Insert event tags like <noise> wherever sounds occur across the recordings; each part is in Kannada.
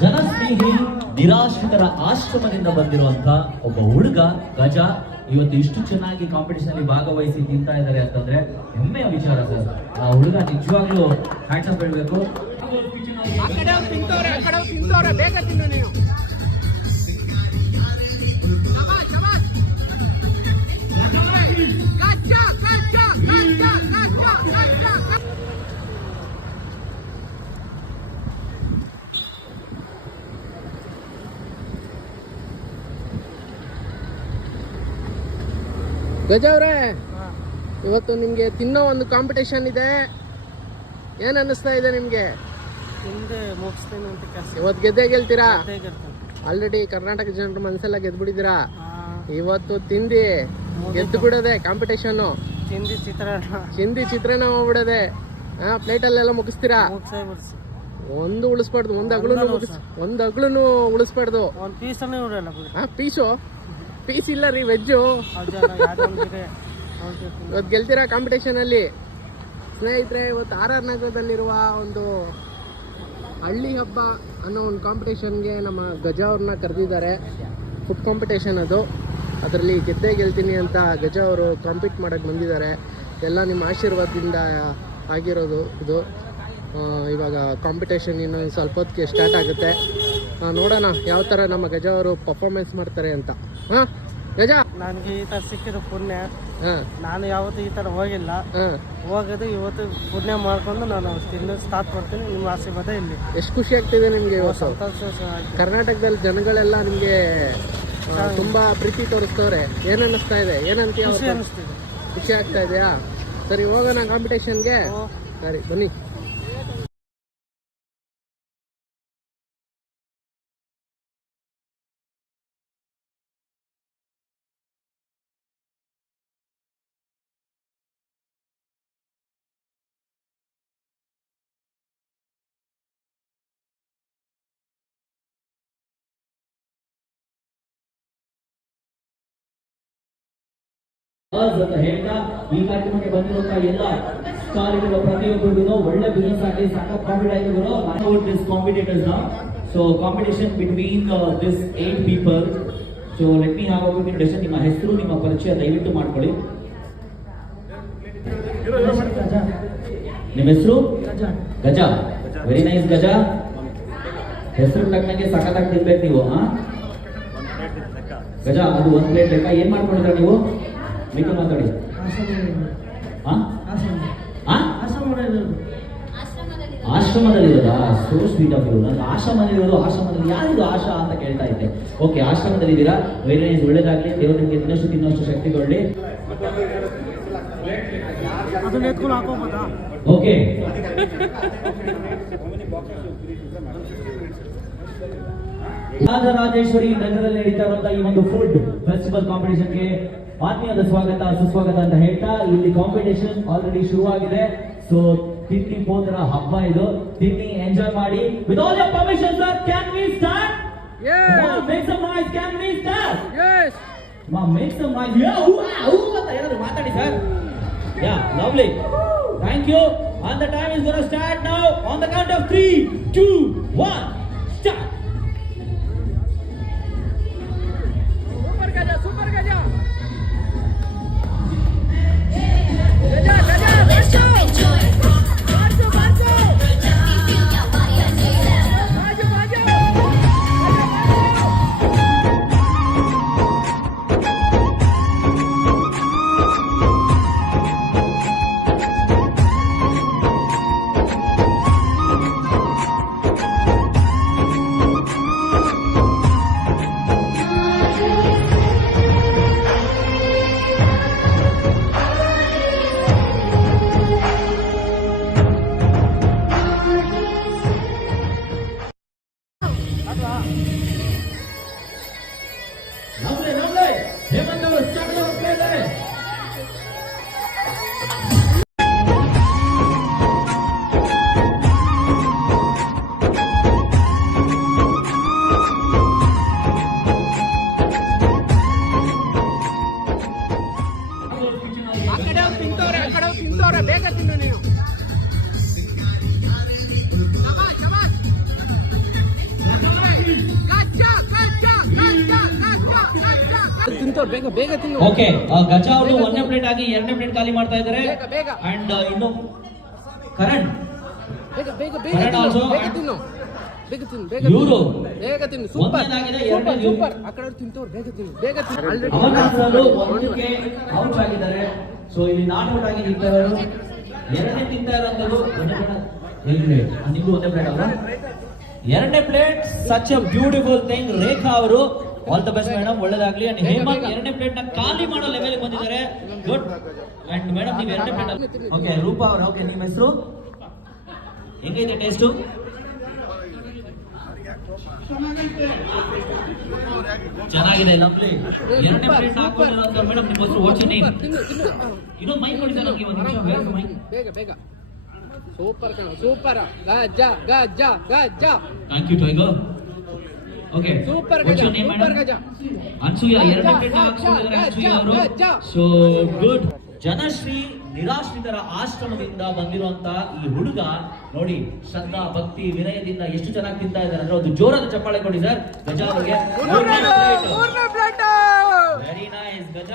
ಜನಸ್ನೇಹಿ ನಿರಾಶ್ರಿತರ ಆಶ್ರಮದಿಂದ ಬಂದಿರುವಂತ ಒಬ್ಬ ಹುಡುಗ ಗಜ. ಇವತ್ತು ಇಷ್ಟು ಚೆನ್ನಾಗಿ ಕಾಂಪಿಟೇಷನ್ ಅಲ್ಲಿ ಭಾಗವಹಿಸಿ ತಿಂತಾ ಇದ್ದಾರೆ ಅಂತಂದ್ರೆ ಹೆಮ್ಮೆಯ ವಿಚಾರ ಸರ್. ಆ ಹುಡುಗ ನಿಜವಾಗ್ಲೂ ಹ್ಯಾಂಡ್ಸ್ ಅಪ್ ಹೇಳ್ಬೇಕು ಬೇಗ ತಿನ್ನು ನೀನು ಶಾಬಾಷ್, ಶಾಬಾಷ್. ಗಜ್ಜ, ಗಜ್ಜ, ಗಜ್ಜ, ಗಜ್ಜ, ಗಜ್ಜ, ಗಜ್ಜ. ಗಜ ಅವ್ರೆ ಇವತ್ತು ನಿಮ್ಗೆ ತಿನ್ನೋ ಒಂದು ಕಾಂಪಿಟೇಷನ್ ಇದೆ. ಏನ್ ಅನ್ನಿಸ್ತಾ ಇದೆ ನಿಮ್ಗೆ? ಇವತ್ತು ಗೆದ್ದೆ ಗೆಲ್ತೀರಾ? ಆಲ್ರೆಡಿ ಕರ್ನಾಟಕ ಜನರ ಮನಸ್ಸೆಲ್ಲ ಗೆದ್ಬಿಟ್ಟಿದ್ದೀರಾ ಇವತ್ತು ತಿಂದಿ ಗೆದ್ದು ಬಿಡೋದೆ ಕಾಂಪಿಟೇಷನ್ ತಿಂದಿ ಚಿತ್ರಾನ್ನ. ಚಿಂದಿ ಚಿತ್ರಾನ್ನ ಹೋಗ್ಬಿಡದೆ ಹಾ ಪ್ಲೇಟಲ್ಲೆಲ್ಲ ಮುಗಿಸ್ತೀರಾ? ಒಂದು ಉಳಿಸ್ಬಾರ್ದು ಒಂದ್ ಅಗ್ಳು ಒಂದ್ ಅಗ್ಳು ಉಳಿಸ್ಬಾರ್ದು. ಪೀಸು ಪೀಸ್ ಇಲ್ಲ ರೀ ವೆಜ್ಜು ಇವತ್ತು ಗೆಲ್ತೀರಾ ಕಾಂಪಿಟೇಷನಲ್ಲಿ ಸ್ನೇಹಿತರೆ ಇವತ್ತು ಆರ್ ಆರ್ ನಗರದಲ್ಲಿರುವ ಒಂದು ಹಳ್ಳಿ ಹಬ್ಬ ಅನ್ನೋ ಒಂದು ಕಾಂಪಿಟೇಷನ್ಗೆ ನಮ್ಮ ಗಜ ಅವ್ರನ್ನ ಕರೆದಿದ್ದಾರೆ. ಫುಡ್ ಕಾಂಪಿಟೇಷನ್ ಅದು. ಅದರಲ್ಲಿ ಗೆದ್ದೇ ಗೆಲ್ತೀನಿ ಅಂತ ಗಜ ಅವರು ಕಾಂಪೀಟ್ ಮಾಡೋಕ್ಕೆ ಬಂದಿದ್ದಾರೆ. ಎಲ್ಲ ನಿಮ್ಮ ಆಶೀರ್ವಾದದಿಂದ ಆಗಿರೋದು ಇದು. ಇವಾಗ ಕಾಂಪಿಟೇಷನ್ ಇನ್ನೊಂದು ಸ್ವಲ್ಪ ಹೊತ್ತಿಗೆ ಸ್ಟಾರ್ಟ್ ಆಗುತ್ತೆ. ನೋಡೋಣ, ಯಾವ ಥರ ನಮ್ಮ ಗಜ ಅವರು ಪರ್ಫಾರ್ಮೆನ್ಸ್ ಮಾಡ್ತಾರೆ ಅಂತ. ನನಗೆ ಈ ತರ ಸಿಕ್ಕಿದ ಪುಣ್ಯ. ಹಾಂ. ನಾನು ಯಾವತ್ತೂ ಈ ತರ ಹೋಗಿಲ್ಲ. ಹೋಗೋದು ಇವತ್ತು ಪುಣ್ಯ ಮಾಡ್ಕೊಂಡು ನಾನು ತಿನ್ನ ಸ್ಟಾರ್ಟ್ ಮಾಡ್ತೀನಿ. ನಿಮ್ಮ ಆಶೀರ್ವಾದ ಇಲ್ಲಿ. ಎಷ್ಟು ಖುಷಿ ಆಗ್ತಿದೆ ನಿಮಗೆ ಕರ್ನಾಟಕದಲ್ಲಿ ಜನಗಳೆಲ್ಲ ನಿಮಗೆ ತುಂಬಾ ಪ್ರೀತಿ ತೋರಿಸ್ತವ್ರೆ. ಏನ್ ಅನ್ನಿಸ್ತಾ ಇದೆ? ಏನಂತ ಖುಷಿ ಆಗ್ತಾ ಇದೆಯಾ? ಸರಿ ಹೋಗೋಣ ಕಾಂಪಿಟೇಷನ್ಗೆ ಸರಿ ಬನ್ನಿ. Buzz ಅಂತ ಹೇಳ್ತಾ, ಈ ಕಾರ್ಯಕ್ರಮಕ್ಕೆ ಬಂದಿರುವಂತ ಎಲ್ಲ ಸ್ಟಾರ್ಗಳು ಪ್ರತಿಯೊಬ್ಬರಿಗೂ ಒಳ್ಳೆ ಬಿಸ್ನೆಸ್ ಆಗಲಿ, ಸಾಕಷ್ಟು profit about this competitors so competition between this eight people so let me have a ನಿಮ್ಮ ಹೆಸರು, ನಿಮ್ಮ ಪರಿಚಯ, ದಯವಿಟ್ಟು ಮಾಡ್ಕೊಳ್ಳಿ. ನಿಮ್ಮ ಹೆಸರು? ಗಜ. ವೆರಿ ನೈಸ್ ಗಜ. ಹೆಸರು ತಕ್ಕಂಗೆ ಸಖತ್ತಾಗಿ ತಿನ್ಬೇಕು ನೀವು ಹಾ ಗಜ, ಅದು ಒಂದ್ ಪ್ಲೇಟ್ ಲೆಕ್ಕ. ಏನ್ ಮಾಡ್ಕೊಂಡಿದ್ರ ನೀವು? ಮಿಕ್ಕ ಮಾತಾಡಿ. ಆಶ್ರಮದಲ್ಲಿ ಹಾ ಆಶ್ರಮದಲ್ಲಿರೋದಾ? ಸೋ ಸ್ವೀಟ್ ಆಫ್ ಯು ನಾನು ಆಶ್ರಮದಲ್ಲಿರೋದು ಆಶ್ರಮದಲ್ಲಿ ಯಾರಿದು ಆಶಾ ಅಂತ ಕೇಳ್ತಾ ಇದ್ದೆ. ಓಕೆ ಆಶ್ರಮದಲ್ಲಿ ಇದ್ದೀರಾ ಒಳ್ಳೇದಾಗಲಿ. ದೇವರು ನಿಮಗೆ ತಿನ್ನಷ್ಟು ತಿನ್ನೋಷ್ಟು ಶಕ್ತಿ ಕೊಡಲಿ. ಅದನ್ನ ಎತ್ಕೊಂಡು ಹಾಕೋಬೋದಾ? ಓಕೆ ರಾಜರಾಜೇಶ್ವರಿ ನಗರದಲ್ಲಿ ನಡೀತಾ ಇರುವಂತಹ ಈ ಒಂದು ಫುಡ್ ಫೆಸ್ಟಿವಲ್ ಕಾಂಪಿಟೇಷನ್ಗೆ ಆತ್ಮೀಯದ ಸ್ವಾಗತ ಸುಸ್ವಾಗತ ಅಂತ ಹೇಳ್ತಾ ಇಲ್ಲಿ ಕಾಂಪಿಟೇಷನ್ ಆಲ್ರೆಡಿ ಶುರುವಾಗಿದೆ. ಸೊ ತಿನ್ನಿ ಪೋದರ ಹಬ್ಬ ಇದು. ತಿನ್ನಿ ಎಂಜಾಯ್ ಮಾಡಿ. With all your permission sir can we start make some noise can we start yes ಮಾ ಮೇಕ್ ಸಮ್ ನಾಯ್ಸ್ ಯಾ ಹೂ ಹೂ ಅಂತ ಏನಾದ್ರು ಮಾತಾಡಿ sir yeah lovely thank you on the time is gonna start now on the count of 3 2 1 start po. ಬೇಗ ಬೇಗ ತಿನ್ನು ಓಕೆ ಗಜ ಅವರು ಒಂದನೇ ಪ್ಲೇಟ್ ಆಗಿ ಎರಡನೇ ಪ್ಲೇಟ್ ಖಾಲಿ ಮಾಡ್ತಾ ಇದ್ದಾರೆ. ಬೇಗ. ಅಂಡ್ ಇನ್ನು ಕರಣ್. ಬೇಗ ಬೇಗ ಬೇಗ ತಿನ್ನು ಬೇಗ ತಿನ್ನು. ಬೇಗ ತಿನ್ನು ಬೇಗ ಇವ್ರು ತಿನ್ನು. ಬೇಗ ತಿನ್ನು. ಸೂಪರ್. ಒಂದನೇದಾಗಿದೆ, ಸೂಪರ್ ಎರಡನೇದು ಸೂಪರ್. ಆ ಕಡೆ ತಿಂತವ್ರು ಬೇಗ ತಿನ್ನು ಬೇಗ ತಿನ್ನು. ಆಲ್ರೆಡಿ ಅಮರ್ನಾಥ್ ಅವರು ಒಂದಕ್ಕೆ ಔಟ್ ಆಗಿದ್ದಾರೆ. ಸೊ ಇಲ್ಲಿ ನಾಟ್ ಔಟ್ ಆಗಿ ನಿಂತ ಇರೋರು. ಎರಡನೇ ತಿಂತಾ ಇರೋಂಥದ್ದು ಒಂದೇ ಪ್ಲೇಟ್ ಎಲ್ಲಿ ನಿಮ್ದು ಒಂದೇ ಪ್ಲೇಟ್ ಅಲ್ವಾ ಎರಡನೇ plate such a beautiful thing Rekha ಅವರು ಆಲ್ ದ ಬೆಸ್ಟ್ ಮೇಡಮ್ ಒಳ್ಳೇದಾಗ್ಲಿ. ಅಂಡ್ ಹೇಮಂತ್ ಎರಡನೇ ಪ್ಲೇಟ್ನ ಖಾಲಿ ಮಾಡೋ ಲೆವೆಲ್ ಬಂದಿದ್ದಾರೆ. ಗುಡ್ ಅಂಡ್ ಮೇಡಮ್ ನೀವು ಎರಡನೇ ಪ್ಲೇಟ್ ಓಕೆ ರೂಪಾ ಅವರು ಓಕೆ ನಿಮ್ಮ ಹೆಸರು? ಹೆಂಗೈತೆ ಟೇಸ್ಟ್ ಚೆನ್ನಾಗಿದೆ ಲವ್ಲಿ ಎರಡನೇ ಪ್ಲೇಟ್ ಹಾಕೊಂಡಿರೋಂತ ಮೇಡಮ್ ನಿಮ್ಮ ಹೆಸರು ವಾಚ್ ನೇಮ್ ಇನ್ನೊಂದು ಮೈಕ್ ಕೊಡಿ ಸರ್ ಒಂದು ನಿಮಿಷ. ಬೇಗ ಮೈಕ್ ಬೇಗ ಬೇಗ. ಸೂಪರ್ ಕಣ super Gajja Gajja Gajja thank you tiger okay super Gaja super Gaja Anasuya Gaja, ಎರಡನೇ ಪ್ಲೇಟ್ ಅನ್ಸೂಯ ಅವರು. ಸೊ ಗುಡ್ ಜನಶ್ರೀ ನಿರಾಶ್ರಿತರ ಆಶ್ರಮದಿಂದ ಬಂದಿರುವಂತ ಈ ಹುಡುಗ ನೋಡಿ ಶ್ರದ್ಧಾ ಭಕ್ತಿ ವಿನಯದಿಂದ ಎಷ್ಟು ಚೆನ್ನಾಗಿ ತಿಂತಾ ಇದ್ದಾರೆ ಅಂದ್ರೆ ಒಂದು ಜೋರಾದ ಚಪ್ಪಾಳೆ ಕೊಡಿ ಸರ್. ಗಜಾ ಅವರಿಗೆ. Very nice Gaja.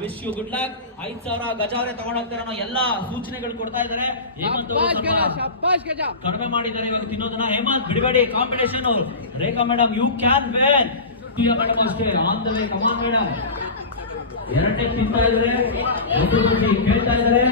Wish you good luck ಐದ್ ಸಾವಿರ ಗಜ ಅವರೇ ತಗೊಂಡೋಗ್ತಾರೆ ಅನ್ನೋ ಎಲ್ಲಾ ಸೂಚನೆಗಳು ಕೊಡ್ತಾ ಇದ್ದಾರೆ. ಹೇಮಂತ್ ಕಡಿಮೆ ಮಾಡಿದ್ದಾರೆ ಇವಾಗ ತಿನ್ನೋದನ್ನ. ಹೇಮಂತ್ ಬಿಡಬೇಡಿ competition Rekha madam you can win madam ಅಷ್ಟೇ on the way come on madam ಎರಡನೇ ತಿಂತಾ ಇದ್ರೆ ಒಬ್ಬರು ಕೇಳ್ತಾ ಇದ್ದಾರೆ.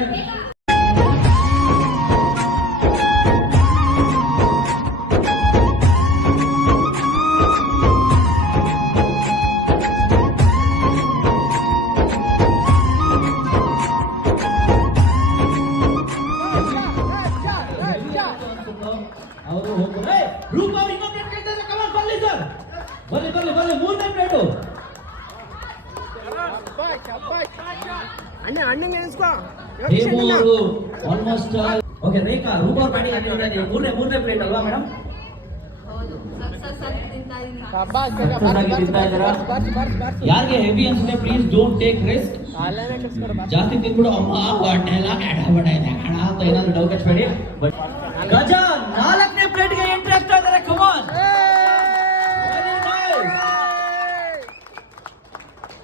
ಯಾರಿಗೆ ಹೆವಿ ಅನ್ಸುತ್ತೆ ಪ್ಲೀಸ್ ಡೋಂಟ್ ಟೇಕ್ ರಿಸ್ಕ್ ಅಲ್ಲೇ ಕಟ್ಸ್ಕೊಡು ಬರ್ಸ್ ಜಾಸ್ತಿ ತಿಂದ್ಬಿಡು ಅಮ್ಮ ಹೊಟ್ಟೆ ಎಲ್ಲ ಕೆಡ ಇದೆ ಕಣ ಅಂತ ಏನಾದ್ರು ಡೌಟ್ ಹಚ್ಬೇಡಿ ಬಟ್ ಗಜ ನಾಲ್ಕನೇ ಪ್ಲೇಟ್ಗೆ ಎಂಟ್ರಿ ಆಗ್ತಾ ಇದ್ದಾರೆ ಕಮಾನ್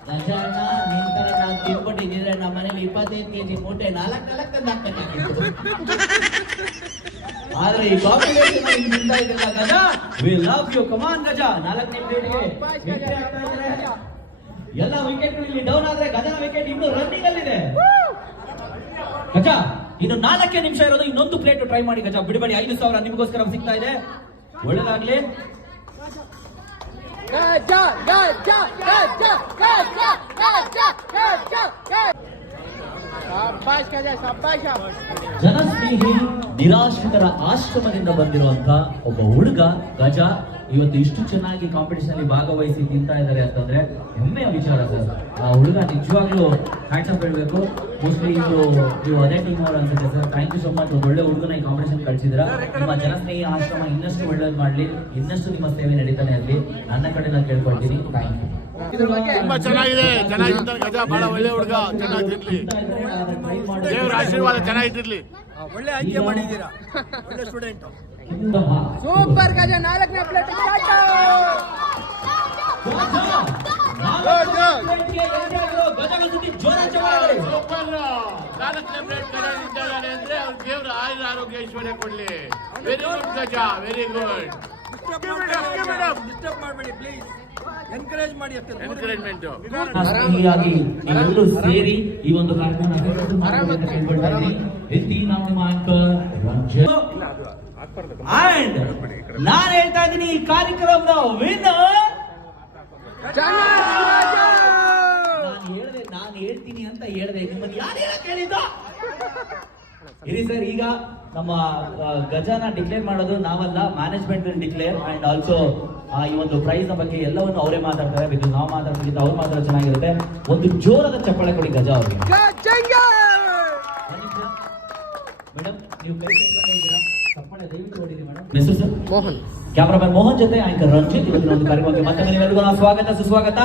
ಗಜಾನ ನಿನ್ ತರ ನಾನು ತಿನ್ಬಿಟ್ಟಿದ್ರೆ ನಮ್ಮ ಮನೇಲಿ ಇಪ್ಪತ್ತೈದು ಕೆಜಿ ಮೂಟೆ ನಾಲ್ಕು ನಾಲ್ಕು ತಂದು ಹಾಕ್ಬೇಕಾಗಿತ್ತು ಆದ್ರೆ ಈ ಕಾಂಬಿನೇಷನ್ ನಿಂತಾ ಇದೆಲ್ಲ ಗಜ ವಿ ಲವ್ ಯು ಕಮಾನ್ ಗಜ. ನಾಲ್ಕನೇ ಪ್ಲೇಟ್ಗೆ ಎಲ್ಲ ವಿಕೆಟ್ ಇಲ್ಲಿ ಡೌನ್ ಆದ್ರೆ ಗಜನ ವಿಕೆಟ್ ಇನ್ನು ರನ್ನಿಂಗ್ ಅಲ್ಲಿದೆ. ಗಜ, ಇನ್ನು ನಾಲ್ಕೇ ನಿಮಿಷ ಇರೋದು, ಇನ್ನೊಂದು ಪ್ಲೇಟ್ ಟ್ರೈ ಮಾಡಿ ಗಜ. ಬಿಡಬೇಡಿ ಐದು ಸಾವಿರ ನಿಮಗೋಸ್ಕರ ಸಿಗ್ತಾ ಇದೆ. ಒಳ್ಳೇದಾಗ್ಲಿ. ಗಜ ಗಜ ಗಜ ಗಜ ಗಜ ಗಜ ಗಜ ಗಜ. ಜನಸ್ನೇಹಿ, ನಿರಾಶ್ರಿತರ ಆಶ್ರಮದಿಂದ ಬಂದಿರುವಂತ ಒಬ್ಬ ಹುಡುಗ, ಗಜ. ಇವತ್ತು ಇಷ್ಟು ಚೆನ್ನಾಗಿ ಕಾಂಪಿಟೇಷನ್ ಅಲ್ಲಿ ಭಾಗವಹಿಸಿ ತಿಂತಾ ಇದ್ದಾರೆ ಅಂತಂದ್ರೆ ಹೆಮ್ಮೆಯ ವಿಚಾರ ಸರ್. ಆ ಹುಡುಗ ನಿಜವಾಗ್ಲೂ ಹ್ಯಾಂಡ್ಸ್ ಅಪ್ ಹೇಳ್ಬೇಕು. ಮೋಸ್ಟ್ಲಿ ಇದು ನೀವು ಅದೇ ಟೀಮ್ ಅವರು ಅನ್ಸುತ್ತೆ sir. Thank you so much ಒಂದು ಒಳ್ಳೆ ಹುಡುಗನ ಈ ಕಾಂಪಿಟೇಷನ್ ಕಳ್ಸಿದ್ರ ನಿಮ್ಮ ಜನಸ್ನೇಹಿ ಆಶ್ರಮ ಇನ್ನಷ್ಟು ಒಳ್ಳೇದು ಮಾಡ್ಲಿ, ಇನ್ನಷ್ಟು ನಿಮ್ಮ ಸೇವೆ ನಡೀತಾನೆ ಇರಲಿ. ನನ್ನ ಕಡೆ ನಾನು ಕೇಳ್ಕೊಳ್ತೀನಿ. ಥ್ಯಾಂಕ್ ಯು ತುಂಬಾ ಚೆನ್ನಾಗಿದೆ. ಚೆನ್ನಾಗಿರ್ತಾರೆ ಗಜ ಬಹಳ ಒಳ್ಳೆ ಹುಡುಗ ಚೆನ್ನಾಗಿ ತಿರ್ಲಿ ದೇವ್ರ ಆಶೀರ್ವಾದ ಚೆನ್ನಾಗಿರ್ಲಿ. ಒಳ್ಳೆ ಆಯ್ಕೆ ಮಾಡಿದ್ದೀರಾ? ಒಳ್ಳೆ ಸ್ಟೂಡೆಂಟ್ ಸೂಪರ್ ಗಜ ನಾಲ್ಕನೇ ಪ್ಲೇಟ್ ಸೂಪರ್ ನಾಲ್ಕನೇ ಪ್ಲೇಟ್ ಗಜ ನಿಂತಿದ್ದಾರೆ ಅಂದ್ರೆ ಅವ್ರ ದೇವ್ರ ಆಯುರ ಆರೋಗ್ಯ ಐಶ್ವರ್ಯ ಕೊಡ್ಲಿ. Very good Gaja very good disturb ಮಾಡಬೇಡಿ ಪ್ಲೀಸ್ ಎನ್ಕರೇಜ್ ಮಾಡಿ ಅಷ್ಟೇ ಎನ್ಕರೇಜ್ಮೆಂಟ್ ಸ್ನೇಹಿಯಾಗಿ ನೀವೆಲ್ಲರೂ ಸೇರಿ ಈ ಒಂದು ಅಂಡ್ ನಾನು ಹೇಳ್ತಾ ಇದ್ದೀನಿ ಈ ಕಾರ್ಯಕ್ರಮದ ವಿನ್ನರ್ ನಾನು ಹೇಳ್ದೆ ನಾನು ಹೇಳ್ತೀನಿ ಅಂತ ಹೇಳ್ದೆ. ನಿಮ್ಮನ್ನು ಯಾರು ಹೇಳಕ್ ಹೇಳಿದ್ದು? ಇರಿ ಸರ್ ಈಗ ನಮ್ಮ ಗಜಾನ ಡಿಕ್ಲೇರ್ ಮಾಡೋದು ನಾವಲ್ಲ ಮ್ಯಾನೇಜ್ಮೆಂಟ್ ಡಿಕ್ಲೇರ್ ಅಂಡ್ ಆಲ್ಸೋ ಈ ಒಂದು ಪ್ರೈಸ್ನ ಬಗ್ಗೆ ಎಲ್ಲವನ್ನು ಅವರೇ ಮಾತಾಡ್ತಾರೆ. ಬಿಕಾಸ್ ನಾವು ಮಾತಾಡ್ತಿದ್ದ ಅವ್ರು ಮಾತ್ರ ಚೆನ್ನಾಗಿರುತ್ತೆ. ಒಂದು ಜೋರದ ಚಪ್ಪಾಳೆ ಕೊಡಿ ಗಜ ಅವ್ರಿಗೆ. ಮೇಡಮ್ ನೀವು ಕೈ ಚಪ್ಪಾಳೆ ದಯವಿಟ್ಟು ಮೇಡಮ್ ಹೆಸರು ಸರ್ ಮೋಹನ್. ಕ್ಯಾಮ್ರಾಮನ್ ಮೋಹನ್ ಜೊತೆ ಆಂಕರ್ ರಂಜಿತ್ ಇವತ್ತಿನ ಒಂದು ಕಾರ್ಯಕ್ರಮಕ್ಕೆ ಮತ್ತೆ ಸ್ವಾಗತ ಸುಸ್ವಾಗತ.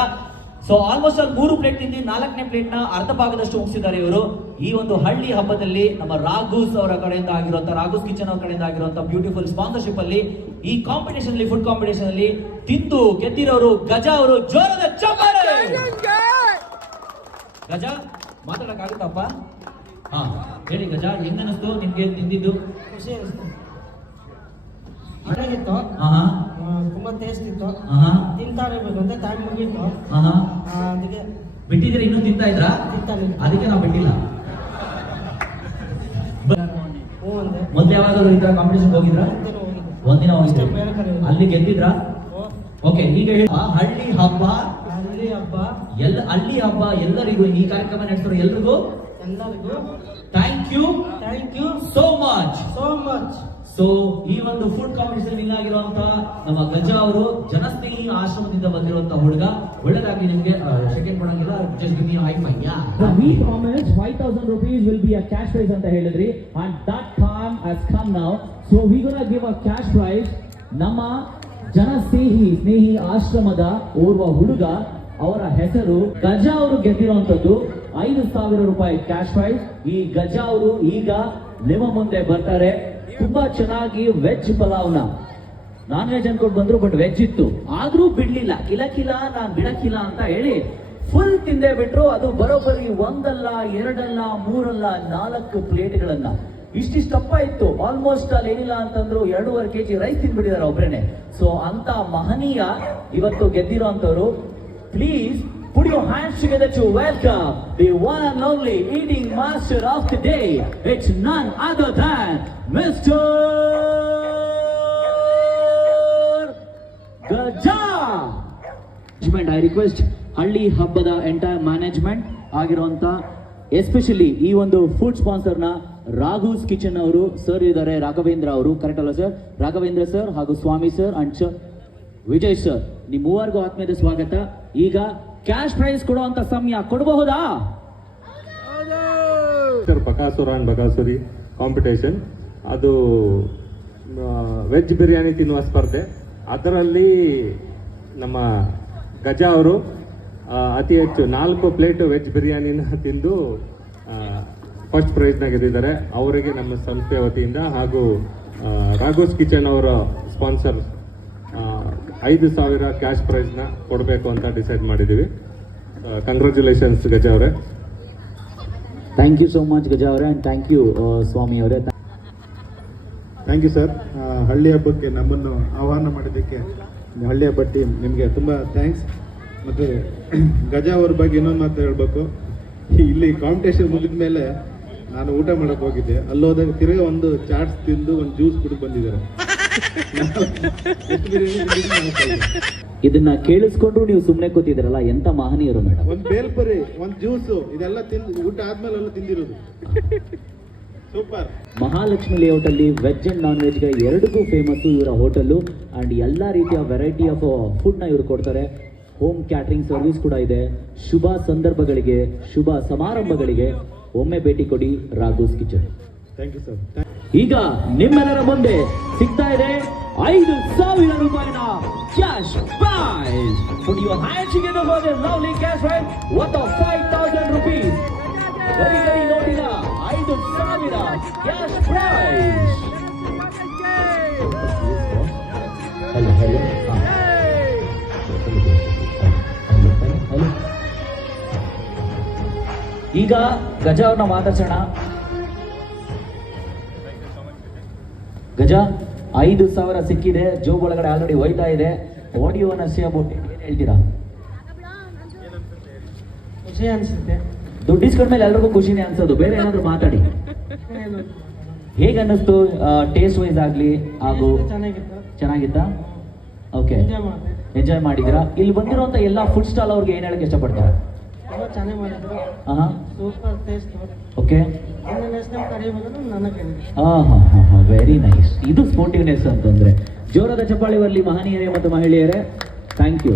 ಸೊ ಆಲ್ಮೋಸ್ಟ್ ಆಲ್ ಮೂರು ಪ್ಲೇಟ್ ತಿಂದು ನಾಲ್ಕನೇ ಪ್ಲೇಟ್ನ ಅರ್ಧ ಭಾಗದಷ್ಟು ಮುಗಿಸಿದ್ದಾರೆ ಇವರು. ಈ ಒಂದು ಹಳ್ಳಿ ಹಬ್ಬದಲ್ಲಿ ನಮ್ಮ ರಾಘೂಸ್ ಅವರ ಕಡೆಯಿಂದ ಆಗಿರುವಂತ ರಾಘೂಸ್ ಕಿಚನ್ ಅವರ ಕಡೆಯಿಂದ ಆಗಿರುವಂತ ಬ್ಯೂಟಿಫುಲ್ ಸ್ಪಾನ್ಸರ್ಶಿಪ್ ಅಲ್ಲಿ ಈ ಕಾಂಪಿಟೇಷನ್ ಅಲ್ಲಿ ಫುಡ್ ಕಾಂಪಿಟೇಷನ್ ಅಲ್ಲಿ ತಿಂದು ಗೆದ್ದಿರೋರು ಗಜ ಅವರು ಜೋರದ ಚಪ್ಪಾಳೆ ಗಜ ಮಾತಾಡಕ್ಕಾಗುತ್ತಪ್ಪ? ಹಾ ಹೇಳಿ ಗಜ ಹೆಂಗನಿಸ್ತು ನಿಮ್ಗೆ ತಿಂದಿದ್ದು? ಖುಷಿ ಅನಿಸ್ತು. ಚೆನ್ನಾಗಿತ್ತು ತುಂಬಾ ಟೇಸ್ಟ್ ಇತ್ತು. ಆಹಾ. ತಿಂತಾ ಇರ್ಬೇಕು ಅಂತ ಟೈಮ್ ಮುಗೀತು. ಅದಕ್ಕೆ ಬಿಟ್ಟಿದ್ರೆ ಇನ್ನೂ ತಿಂತಾ ಇದ್ರಾ? ತಿಂತಾನೆ ಅದಕ್ಕೆ ನಾವು ಬಿಟ್ಟಿಲ್ಲ. ಮೊದ್ಲು ಯಾವಾಗಾದ್ರೂ ಈ ತರ ಕಾಂಪಿಟೇಷನ್ ಹೋಗಿದ್ರಾ? ಒಂದಿನ ಹೋಗಿದ್ದೆ ಅಲ್ಲಿ ಗೆದ್ದಿದ್ರ? ಓಕೆ ಈಗ ಹೇಳಿ. ಹಳ್ಳಿ ಹಬ್ಬ. ಹಳ್ಳಿ ಹಬ್ಬ. ಎಲ್ಲ ಹಳ್ಳಿ ಹಬ್ಬ ಎಲ್ಲರಿಗೂ ಈ ಕಾರ್ಯಕ್ರಮ ನಡೆಸಿರೋ ಎಲ್ರಿಗೂ ಎಲ್ಲರಿಗೂ thank you thank you so much so much so ಈ ಒಂದು ಫುಡ್ ಕಾಂಪಿಟೇಷನ್ ವಿನ್ ಆಗಿರುವಂತ ನಮ್ಮ ಗಜಾ ಅವರು ಜನಸ್ನೇಹಿ ಆಶ್ರಮದಿಂದ ಬಂದಿರುವಂತ ಹುಡುಗ. ಒಳ್ಳೆದಾಗಿ ನಿಮಗೆ. ಸೆಕೆಂಡ್ ಕೊಡಂಗಿಲ್ಲ. Just give me high five yeah. We promise 5,000 rupees will be a cash prize ಅಂತ ಹೇಳಿದ್ರಿ. And that time has come now so we gonna give a cash prize ನಮ್ಮ ಜನಸ್ನೇಹಿ ಸ್ನೇಹಿ ಸ್ನೇಹಿ ಆಶ್ರಮದ ಓರ್ವ ಹುಡುಗ ಅವರ ಹೆಸರು ಗಜಾ ಅವರು ಗೆದ್ದಿರುವಂತದ್ದು. ಐದು ಸಾವಿರ ರೂಪಾಯಿ ಕ್ಯಾಶ್ ಪ್ರೈಸ್ ಈ ಗಜಾ ಅವರು ಈಗ ನಿಮ್ಮ ಮುಂದೆ ಬರ್ತಾರೆ. ತುಂಬಾ ಚೆನ್ನಾಗಿ ವೆಜ್ ಪಲಾವ್ನ. ನಾನ್ ವೆಜ್ ಅನ್ಕೊಂಡು ಬಂದ್ರು ಬಟ್ ವೆಜ್ ಇತ್ತು. ಆದ್ರೂ ಬಿಡ್ಲಿಲ್ಲ. ಕಿಲಕಿಲ ಕಿಲ, ನಾನ್ ಬಿಡಕಿಲ್ಲ ಅಂತ ಹೇಳಿ ಫುಲ್ ತಿಂದೇ ಬಿಟ್ರು ಅದು ಬರೋಬ್ಬರಿ ಒಂದಲ್ಲ, ಎರಡಲ್ಲ, ಮೂರಲ್ಲ, ನಾಲ್ಕು ಪ್ಲೇಟ್ಗಳನ್ನ. ಇಷ್ಟಿಷ್ಟಪ್ಪ ಇತ್ತು. ಆಲ್ಮೋಸ್ಟ್ ಅಲ್ಲಿ ಏನಿಲ್ಲ ಅಂತಂದ್ರು ಎರಡೂವರೆ ಕೆಜಿ ರೈಸ್ ತಿನ್ಬಿಟ್ಟಿದ್ದಾರೆ ಒಬ್ರೇನೆ. ಸೊ ಅಂತ ಮಹನೀಯ ಇವತ್ತು ಗೆದ್ದಿರೋ ಅಂತವ್ರು please Put your hands together to welcome the one and only eating master of the day. It's none other than Mr. Gaja. I request ಹಳ್ಳಿ ಹಬ್ಬದ ಎಂಟೈರ್ ಮ್ಯಾನೇಜ್ಮೆಂಟ್ ಆಗಿರುವಂತ ಎಸ್ಪೆಷಲಿ ಈ ಒಂದು ಫುಡ್ ಸ್ಪಾನ್ಸರ್ನ ರಾಘೂಸ್ ಕಿಚನ್ ಅವರು ಸರ್ ಇದ್ದಾರೆ, ರಾಘವೇಂದ್ರ ಅವರು ಕರೆಕ್ಟ್ ಅಲ್ಲ ಸರ್ ರಾಘವೇಂದ್ರ ಸರ್ ಹಾಗೂ Swamy sir and sir Vijay sir ನಿಮ್ಮ ಮೂವರ್ಗೂ ಆತ್ಮೀಯದ ಸ್ವಾಗತ ಈಗ ಕ್ಯಾಶ್ ಪ್ರೈಸ್ ಕೊಡುವಂತ ಸಮಯ ಕೊಡಬಹುದಾ? Sir, Bakasura and Bakasuri competition ಅದು ವೆಜ್ ಬಿರಿಯಾನಿ ತಿನ್ನುವ ಸ್ಪರ್ಧೆ. ಅದರಲ್ಲಿ ನಮ್ಮ ಗಜ ಅವರು ಅತಿ ಹೆಚ್ಚು ನಾಲ್ಕು ಪ್ಲೇಟ್ ವೆಜ್ ಬಿರಿಯಾನಿನ ತಿಂದು ಫಸ್ಟ್ ಪ್ರೈಸ್ನ ಗೆದ್ದಿದ್ದಾರೆ. ಅವರಿಗೆ ನಮ್ಮ ಸಂಸ್ಥೆ ವತಿಯಿಂದ ಹಾಗೂ ರಾಘೋಸ್ ಕಿಚನ್ ಅವರ ಸ್ಪಾನ್ಸರ್ ಐದು ಸಾವಿರ ಕ್ಯಾಶ್ ಪ್ರೈಸ್ನ ಕೊಡಬೇಕು ಅಂತ ಡಿಸೈಡ್ ಮಾಡಿದ್ದೀವಿ ಕಂಗ್ರ್ಯಾಚುಲೇಷನ್ಸ್ ಗಜ ಅವರೇ. Thank you so much Gaja ಅವರೇ ಆ್ಯಂಡ್ ಥ್ಯಾಂಕ್ ಯು ಸ್ವಾಮಿ ಅವರೇ. ಥ್ಯಾಂಕ್ ಯು ಸರ್ ಹಳ್ಳಿ ಹಬ್ಬಕ್ಕೆ ನಮ್ಮನ್ನು ಆಹ್ವಾನ ಮಾಡಿದ್ದಕ್ಕೆ ಹಳ್ಳಿ ಹಬ್ಬ ಟೀಮ್ ನಿಮಗೆ ತುಂಬ ಥ್ಯಾಂಕ್ಸ್ ಮತ್ತು <clears throat> ಗಜ ಅವ್ರ ಬಗ್ಗೆ ಇನ್ನೊಂದು ಮಾತು ಹೇಳಬೇಕು. ಇಲ್ಲಿ ಕಾಂಪಿಟೇಷನ್ ಮುಗಿದ ಮೇಲೆ ನಾನು ಊಟ ಮಾಡೋಕ್ಕೆ ಹೋಗಿದ್ದೆ. ಅಲ್ಲೋದಾಗ ತಿರುಗಿ ಒಂದು ಚಾಟ್ಸ್ ತಿಂದು ಒಂದು ಜ್ಯೂಸ್ ಕುಡಿದು ಬಂದಿದ್ದಾರೆ. <laughs> ಇದನ್ನ ಕೇಳಿಸ್ಕೊಂಡ್ರು ನೀವು ಸುಮ್ಮನೆ ಕೂತಿದ್ರಲ್ಲ ಎಂತ ಮಹನೀಯರು ಮೇಡಮ್ ಒಂದ್ ಬೇಲ್ಪರಿ ಒಂದ್ ಜ್ಯೂಸ್ ಇದೆಲ್ಲ ತಿಂದು ಊಟ ಆದ್ಮೇಲೆ ಎಲ್ಲ ತಿಂದಿರೋದು. ಸೂಪರ್. ಮಹಾಲಕ್ಷ್ಮಿ ಲೇಔಟ್ ಅಲ್ಲಿ ವೆಜ್ ಅಂಡ್ ನಾನ್ ವೆಜ್ಗೆ ಎರಡಕ್ಕೂ ಫೇಮಸ್ ಇವರ ಹೋಟೆಲ್ ಅಂಡ್ ಎಲ್ಲಾ ರೀತಿಯ ವೆರೈಟಿ ಆಫ್ ಫುಡ್ನ ಇವರು ಕೊಡ್ತಾರೆ. ಹೋಮ್ ಕ್ಯಾಟರಿಂಗ್ ಸರ್ವಿಸ್ ಕೂಡ ಇದೆ. ಶುಭ ಸಂದರ್ಭಗಳಿಗೆ ಶುಭ ಸಮಾರಂಭಗಳಿಗೆ ಒಮ್ಮೆ ಭೇಟಿ ಕೊಡಿ Raghu's kitchen. Thank you sir ಈಗ ನಿಮ್ಮೆಲ್ಲರ ಮುಂದೆ ಸಿಗ್ತಾ ಇದೆ ಐದು ಸಾವಿರ ರೂಪಾಯಿನ cash prize food cash prize worth of 5000 rupees. ಗರಿ ಈಗ ಗಜ ಅವ್ರನ್ನ ಮಾತಾಡ್ಸೋಣ ಗಜ ಐದು ಸಾವಿರ ಸಿಕ್ಕಿದೆ. ಜೋಬ್ ಒಳಗಡೆ ಆಲ್ರೆಡಿ ಹೋಯ್ತಾ ಇದೆ. ಆಡಿಯೋ ಸೇ ಅಬೌಟ್ ಏನ್ ಹೇಳ್ತೀರಾ? ಖುಷಿ ಅನ್ಸುತ್ತೆ. ದುಡ್ಡು ಇಸ್ಕೊಂಡ್ಮೇಲೆ ಎಲ್ರಿಗೂ ಖುಷಿನೇ ಅನ್ಸೋದು. ಬೇರೆ ಏನಾದ್ರು ಮಾತಾಡಿ. ಹೇಗೆ ಅನ್ನಿಸ್ತು ಟೇಸ್ಟ್ ವೈಸ್ ಆಗ್ಲಿ ಹಾಗೂ ಚೆನ್ನಾಗಿತ್ತ? ಓಕೆ ಎಂಜಾಯ್ ಮಾಡಿದ್ರಾ ಇಲ್ಲಿ ಬಂದಿರುವಂತ ಎಲ್ಲಾ ಫುಡ್ ಸ್ಟಾಲ್ ಅವ್ರಿಗೆ ಏನ್ ಹೇಳಕ್ ಇಷ್ಟಪಡ್ತಾರೆ? ತುಂಬ ಹಾ ನನಗೆ ಕೇಳಿದೆ ಹಾ ವೆರಿ ನೈಸ್ ಇದು ಸ್ಪೋರ್ಟಿವ್ನೆಸ್ ಅಂತಂದ್ರೆ. ಜೋರದ ಚಪ್ಪಾಳಿ ಬರಲಿ, ಮಹನೀಯರೇ ಮತ್ತು ಮಹಿಳೆಯರೇ. Thank you